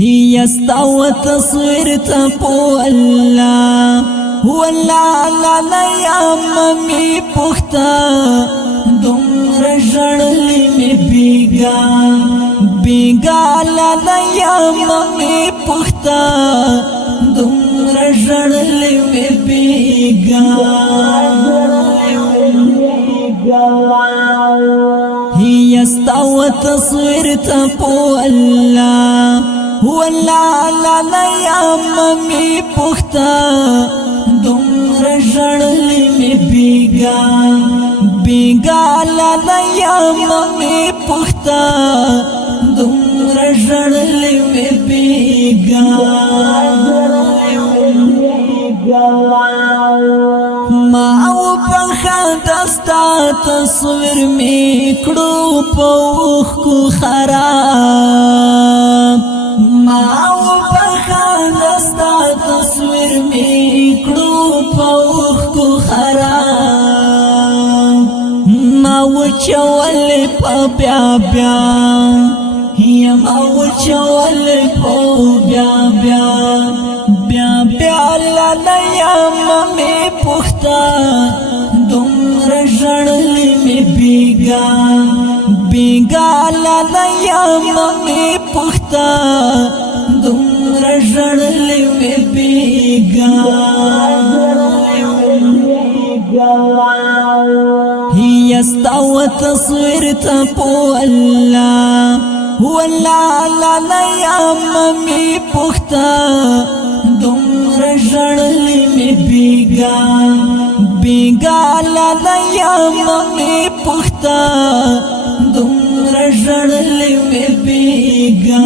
هي استوى تصوير تپو اللہ واللہ لالا یا ممی پختا دمر جڑلی میں بیگا لالا یا ممی پختا دمر جڑلی میں بیگا هي استوى تصوير تپو اللہ واللہ لالا یا ممی پختا دمر جڑلی میں بیگا لالا یا ممی پختا دمر جڑلی میں بیگا ما او پنخا دستا تصویر میں کڑو پوخ کو خراب ما او پنخا دستا تصویر میں کڑو پوخ کو خراب ما وچول پا بیا ما وچول پا بیا لالا یا ممی پختا دمر جڑلی میں بیگا لالا یا ممی پختا دمر جڑلی میں بیگا هي استوى تصوير تپو اللہ واللہ لالا یا ممی پختا دمر جڑلی میں بیگا لالا یا ممی پختا دمر جڑلی میں بیگا